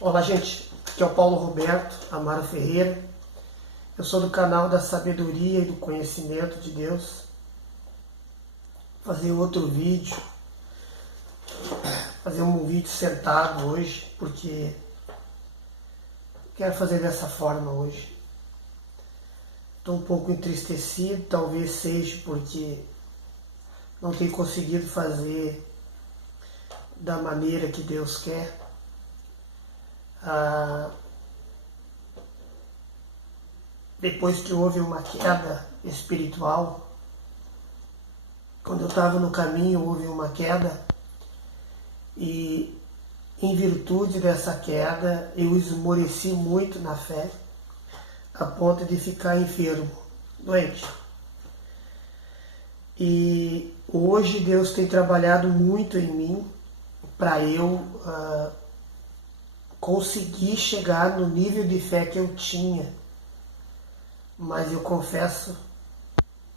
Olá, gente. Aqui é o Paulo Roberto Amaro Ferreira. Eu sou do canal da Sabedoria e do Conhecimento de Deus. Vou fazer outro vídeo. Fazer um vídeo sentado hoje, porque quero fazer dessa forma hoje. Estou um pouco entristecido, talvez seja porque não tenho conseguido fazer da maneira que Deus quer. Depois que houve uma queda espiritual, quando eu estava no caminho houve uma queda e em virtude dessa queda eu esmoreci muito na fé, a ponto de ficar enfermo, doente. E hoje Deus tem trabalhado muito em mim para eu conseguir chegar no nível de fé que eu tinha. Mas eu confesso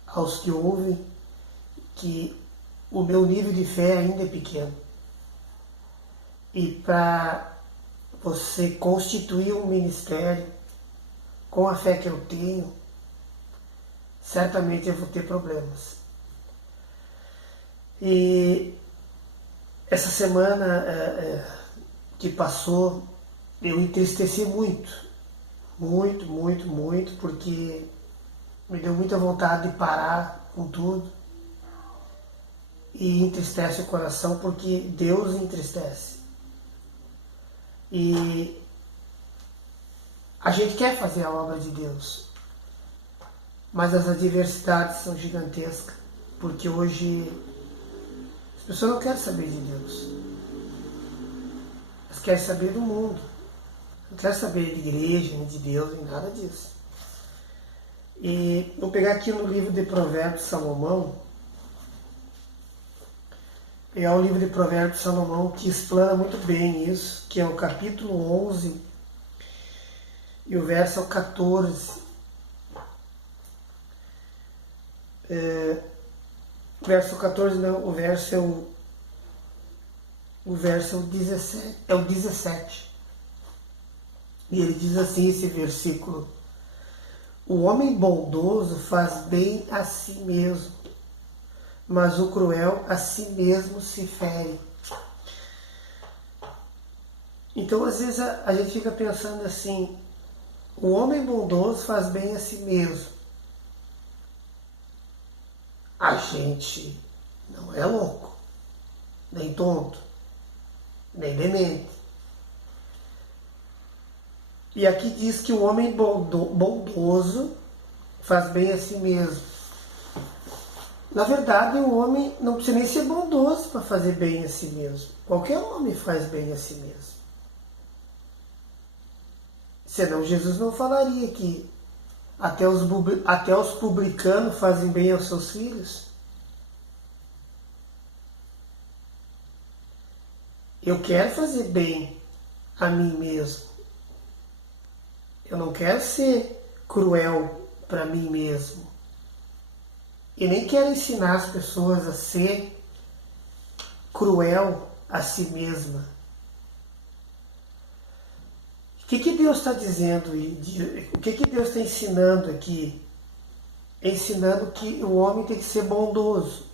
aos que ouvem que o meu nível de fé ainda é pequeno. E para você constituir um ministério com a fé que eu tenho, certamente eu vou ter problemas. E essa semana que passou, eu entristeci muito, porque me deu muita vontade de parar com tudo. E entristece o coração porque Deus entristece. E a gente quer fazer a obra de Deus, mas as adversidades são gigantescas, porque hoje as pessoas não querem saber de Deus. Elas querem saber do mundo. Não querem saber de igreja, nem de Deus, nem nada disso. E vou pegar aqui no livro de Provérbios de Salomão, pegar o livro de Provérbios de Salomão, que explana muito bem isso, que é o capítulo 11 e o verso 14. Verso 14 não, o verso é o 17, é o 17. E ele diz assim, esse versículo: o homem bondoso faz bem a si mesmo, mas o cruel a si mesmo se fere. Então, às vezes, a gente fica pensando assim, o homem bondoso faz bem a si mesmo. A gente não é louco, nem tonto, nem demente. E aqui diz que o homem bondoso faz bem a si mesmo. Na verdade, o homem não precisa nem ser bondoso para fazer bem a si mesmo. Qualquer homem faz bem a si mesmo. Senão Jesus não falaria que até os publicanos fazem bem aos seus filhos. Eu quero fazer bem a mim mesmo. Eu não quero ser cruel para mim mesmo. E nem quero ensinar as pessoas a ser cruel a si mesma. O que Deus está dizendo? O que Deus está ensinando aqui? Ensinando que o homem tem que ser bondoso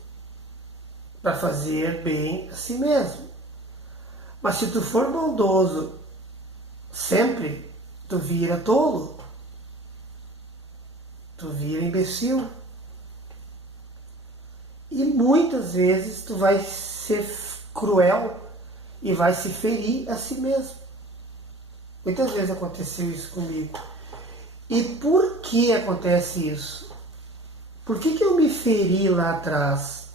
para fazer bem a si mesmo. Mas se tu for bondoso sempre, tu vira tolo. Tu vira imbecil. E muitas vezes tu vai ser cruel e vai se ferir a si mesmo. Muitas vezes aconteceu isso comigo. E por que acontece isso? Por que eu me feri lá atrás?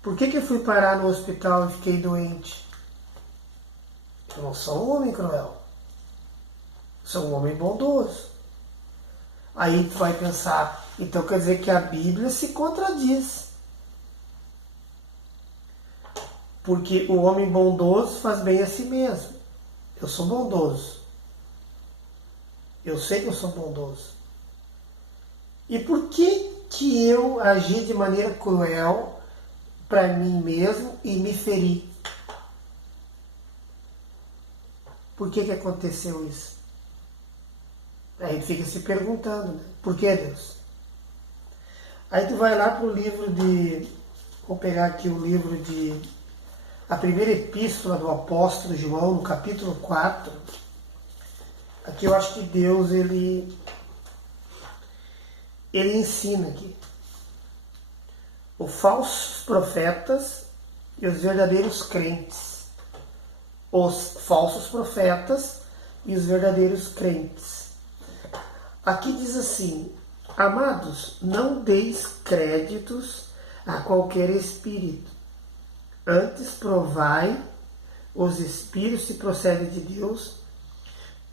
Por que eu fui parar no hospital e fiquei doente? Eu não sou um homem cruel. Sou um homem bondoso. Aí tu vai pensar, então quer dizer que a Bíblia se contradiz. Porque o homem bondoso faz bem a si mesmo. Eu sou bondoso. Eu sei que eu sou bondoso. E por que eu agi de maneira cruel para mim mesmo e me feri? Por que aconteceu isso? Aí a gente fica se perguntando, né? Por que, Deus? Aí tu vai lá para o livro de... Vou pegar aqui o livro de... A primeira epístola do apóstolo João, no capítulo 4. Aqui eu acho que Deus, ele ensina aqui. Os falsos profetas e os verdadeiros crentes. Os falsos profetas e os verdadeiros crentes. Aqui diz assim: amados, não deis créditos a qualquer espírito. Antes provai os espíritos se procedem de Deus,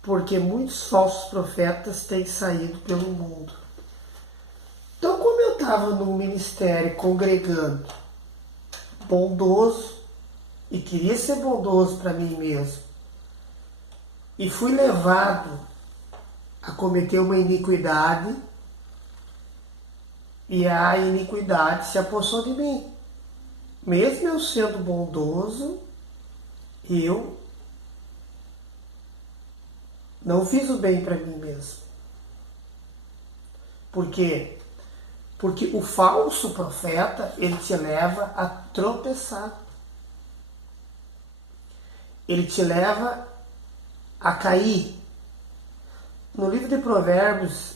porque muitos falsos profetas têm saído pelo mundo. Então, como eu estava no ministério congregando, bondoso, e queria ser bondoso para mim mesmo, e fui levado a cometer uma iniquidade, e a iniquidade se apossou de mim. Mesmo eu sendo bondoso, eu não fiz o bem para mim mesmo. Por quê? Porque o falso profeta, ele te leva a tropeçar. Ele te leva a cair. No livro de Provérbios,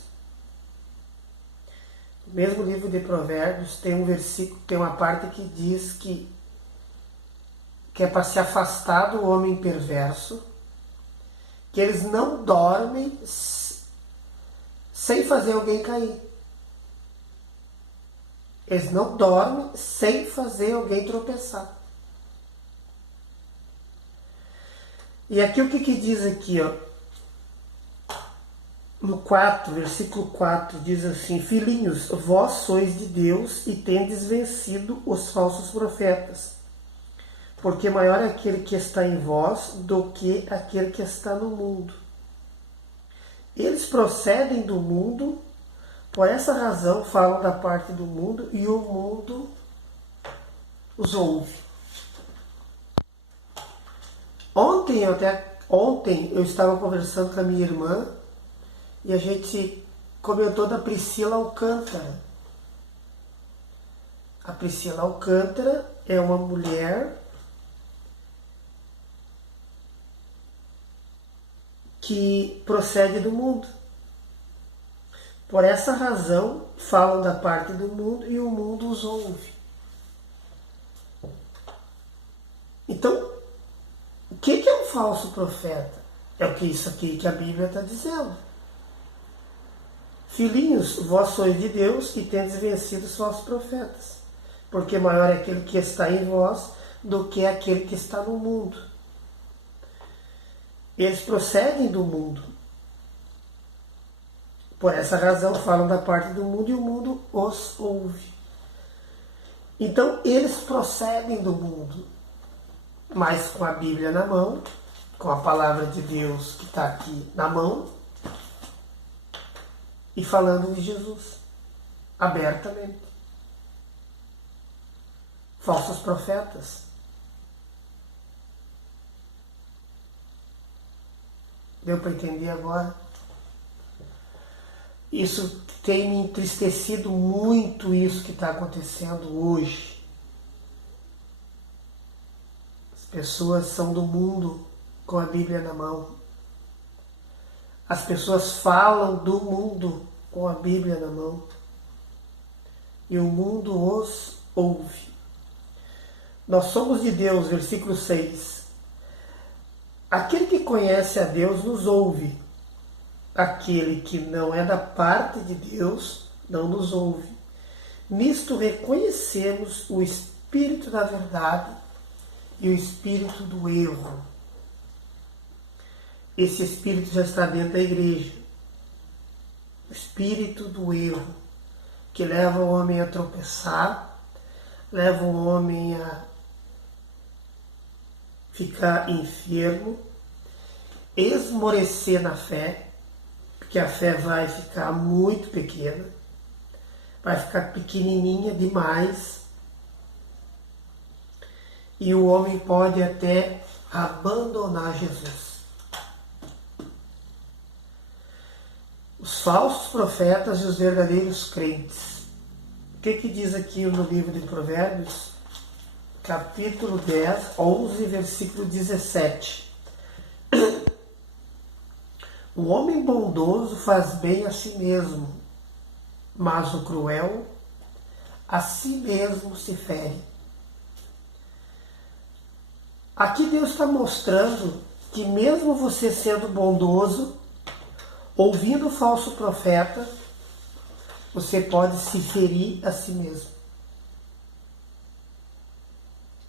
no mesmo livro de Provérbios, tem um versículo, tem uma parte que diz que é para se afastar do homem perverso, que eles não dormem sem fazer alguém cair. Eles não dormem sem fazer alguém tropeçar. E aqui o que diz aqui, ó? No 4, versículo 4, diz assim: filhinhos, vós sois de Deus e tendes vencido os falsos profetas, porque maior é aquele que está em vós do que aquele que está no mundo. Eles procedem do mundo, por essa razão falam da parte do mundo e o mundo os ouve. Ontem eu estava conversando com a minha irmã e a gente comentou da Priscila Alcântara. A Priscila Alcântara é uma mulher que procede do mundo. Por essa razão, falam da parte do mundo e o mundo os ouve. Então, o que é um falso profeta? É o que isso aqui que a Bíblia está dizendo. Filhinhos, vós sois de Deus e tendes vencido os falsos profetas, porque maior é aquele que está em vós do que aquele que está no mundo. Eles procedem do mundo. Por essa razão falam da parte do mundo e o mundo os ouve. Então eles procedem do mundo, mas com a Bíblia na mão, com a palavra de Deus que está aqui na mão, e falando de Jesus, abertamente. Falsos profetas. Deu para entender agora? Isso tem me entristecido muito, isso que está acontecendo hoje. As pessoas são do mundo com a Bíblia na mão. As pessoas falam do mundo com a Bíblia na mão. E o mundo os ouve. Nós somos de Deus, versículo 6. Aquele que conhece a Deus nos ouve. Aquele que não é da parte de Deus não nos ouve. Nisto reconhecemos o espírito da verdade e o espírito do erro. Esse espírito já está dentro da igreja. O espírito do erro, que leva o homem a tropeçar, leva o homem a ficar enfermo, esmorecer na fé, porque a fé vai ficar muito pequena, vai ficar pequenininha demais, e o homem pode até abandonar Jesus. Os falsos profetas e os verdadeiros crentes. O que diz aqui no livro de Provérbios? Capítulo 10, 11, versículo 17. O homem bondoso faz bem a si mesmo, mas o cruel a si mesmo se fere. Aqui Deus está mostrando que mesmo você sendo bondoso, ouvindo o falso profeta, você pode se ferir a si mesmo.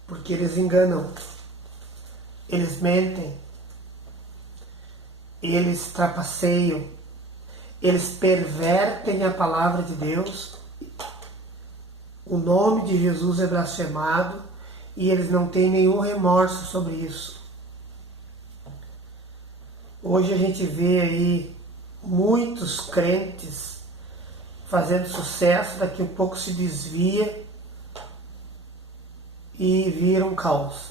Porque eles enganam, eles mentem, eles trapaceiam, eles pervertem a palavra de Deus, o nome de Jesus é blasfemado e eles não têm nenhum remorso sobre isso. Hoje a gente vê aí muitos crentes fazendo sucesso, daqui a pouco se desvia e vira um caos.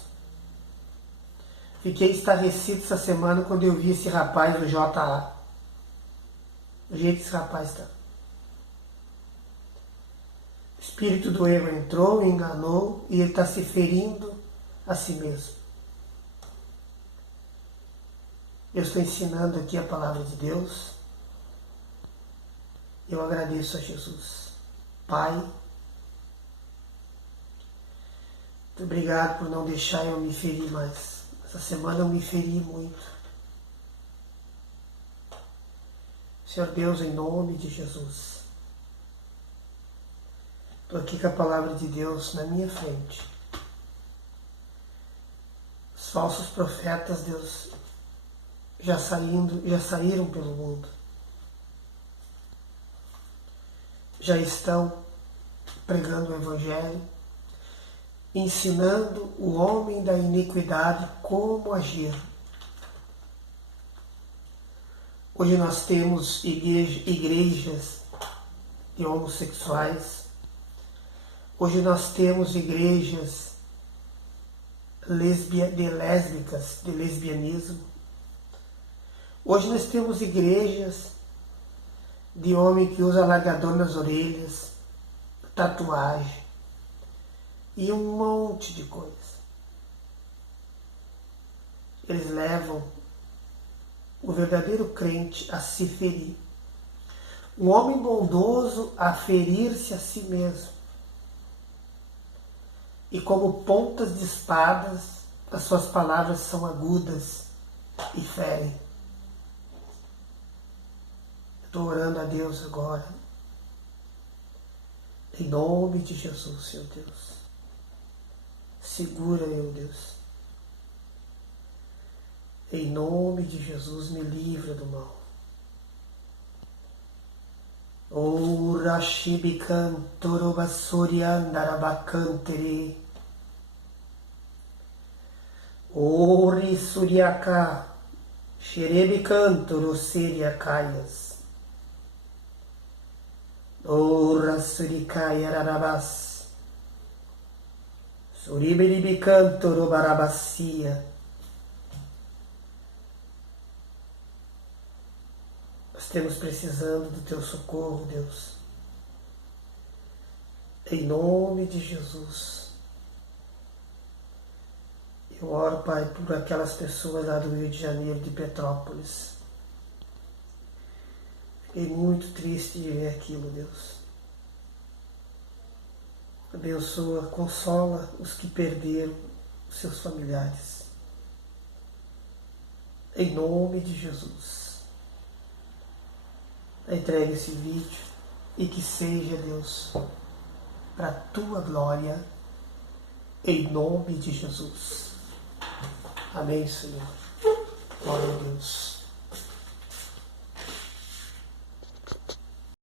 Fiquei estarrecido essa semana quando eu vi esse rapaz do JA. O jeito que esse rapaz está. O espírito do erro entrou, enganou e ele está se ferindo a si mesmo. Eu estou ensinando aqui a palavra de Deus. Eu agradeço a Jesus. Pai, muito obrigado por não deixar eu me ferir mais. Essa semana eu me feri muito. Senhor Deus, em nome de Jesus, estou aqui com a palavra de Deus na minha frente. Os falsos profetas, Deus, já saíram pelo mundo. Já estão pregando o Evangelho, ensinando o homem da iniquidade como agir. Hoje nós temos igrejas de homossexuais. Hoje nós temos igrejas lésbicas, de lesbianismo. Hoje nós temos igrejas de homem que usa alargador nas orelhas, tatuagem e um monte de coisa. Eles levam o verdadeiro crente a se ferir. Um homem bondoso a ferir-se a si mesmo. E como pontas de espadas, as suas palavras são agudas e ferem. Estou orando a Deus agora. Em nome de Jesus, Senhor Deus. Segura eu, Deus. Em nome de Jesus, me livra do mal. O Rashibikantorobassoriandarabakantere. O Risuriaka Xerebikantorosseriakaias. O Rasurikaya Rarabas. Suribiribikantorobarabassia. Estamos precisando do teu socorro, Deus. Em nome de Jesus. Eu oro, Pai, por aquelas pessoas lá do Rio de Janeiro, de Petrópolis. Fiquei muito triste de ver aquilo, Deus. Abençoa, consola os que perderam os seus familiares. Em nome de Jesus. Entregue esse vídeo e que seja, Deus, para a tua glória, em nome de Jesus. Amém, Senhor. Glória a Deus.